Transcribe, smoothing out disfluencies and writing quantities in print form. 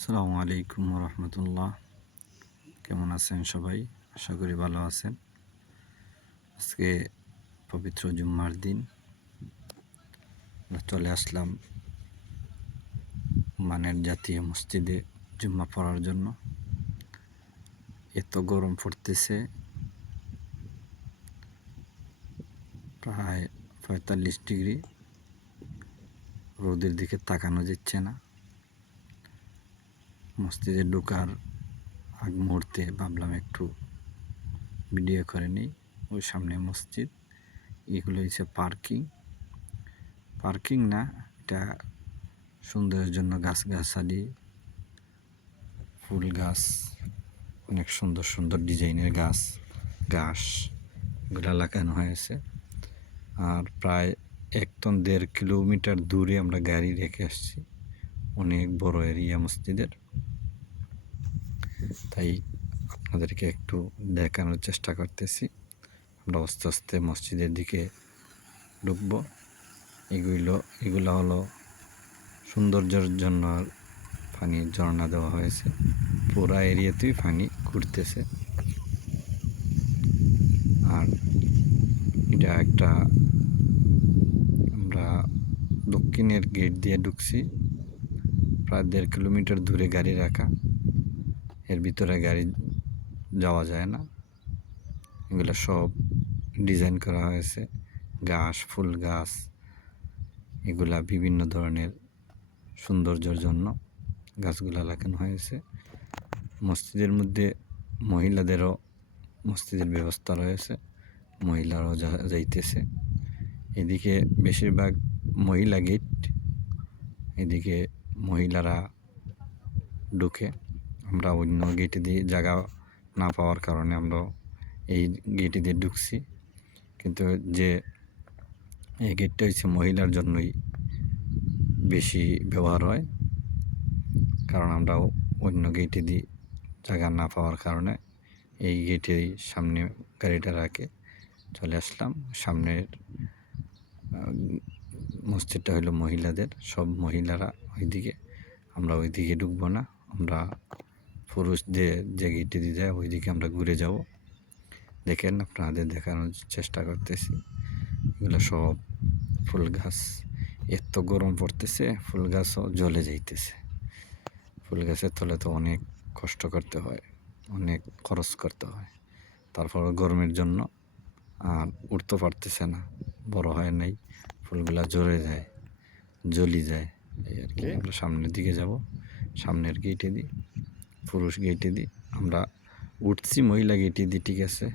আসসালামু আলাইকুম রহমতুল্লাহ। কেমন আছেন সবাই? আশা করি ভালো আছেন। আজকে পবিত্র জুম্মার দিন চলে আসলাম মানের জাতীয় মসজিদে জুম্মা পড়ার জন্য। এত গরম পড়তেছে, প্রায় ৪৫ ডিগ্রি। রোদের দিকে তাকানো যাচ্ছে না। মসজিদে ঢোকার আগ মুহূর্তে ভাবলাম একটু ভিডিও করে নিই। ওই সামনে মসজিদ, এগুলো হচ্ছে পার্কিং না, এটা সৌন্দর্যের জন্য গাছগাছালি, ফুল গাছ, অনেক সুন্দর সুন্দর ডিজাইনের ঘাস এগুলো লাগানো হয়েছে। আর প্রায় ১.৫ কিলোমিটার দূরে আমরা গাড়ি রেখে আসছি। অনেক বড় এরিয়া মসজিদের, তাই আপনাদেরকে একটু দেখানোর চেষ্টা করতেছি। আমরা আস্তে আস্তে মসজিদের দিকে ঢুকবো। এগুলো হলো সৌন্দর্যের জন্য পানির ঝর্ণা দেওয়া হয়েছে। পুরা এরিয়াতেই পানি ঘুরতেছে। আর এটা একটা, আমরা দক্ষিণের গেট দিয়ে ঢুকছি। প্রায় ১.৫ কিলোমিটার দূরে গাড়ি রাখা, এর ভিতরে গাড়ি যাওয়া যায় না। এগুলো সব ডিজাইন করা হয়েছে, ফুল গাছ, এগুলা বিভিন্ন ধরনের সৌন্দর্যের জন্য গাছগুলা লাগানো হয়েছে। মসজিদের মধ্যে মহিলাদেরও মসজিদের ব্যবস্থা রয়েছে, মহিলারাও যাইতেছে। এদিকে বেশিরভাগ মহিলা গেট, এদিকে মহিলারা ঢুকে। আমরা অন্য গেটে দিয়ে জায়গা না পাওয়ার কারণে আমরা এই গেটে দিয়ে ঢুকছি। কিন্তু এই গেটটা হচ্ছে মহিলার জন্যই বেশি ব্যবহার হয়, কারণ আমরা অন্য গেটে দিয়ে জায়গা না পাওয়ার কারণে এই গেটের সামনে গাড়িটা রাখে চলে আসলাম। সামনের মসজিদটা হলো মহিলাদের, সব মহিলারা ওইদিকে, আমরা ওইদিকে ঢুকবো না। আমরা পুরুষদের যে গেটে দিয়ে যায় ওইদিকে আমরা ঘুরে যাব। দেখেন, আপনাদের দেখানোর চেষ্টা করতেছি। এগুলো সব ফুল গাছ। এত গরম পড়তেছে, ফুল গাছও জ্বলে যাইতেছে। ফুল গাছের তলে তো অনেক কষ্ট করতে হয়, অনেক খরচ করতে হয়, তারপর গরমের জন্য আর উঠতে পারতেছে না, বড় হয় নাই, ফুলগুলা জ্বলি যায়। এই আর কি। আমরা সামনের দিকে যাব, সামনের গেটে দিই, পুরুষ গেটে দিই। আমরা উঠছি মহিলা গেটে দিই, ঠিক আছে।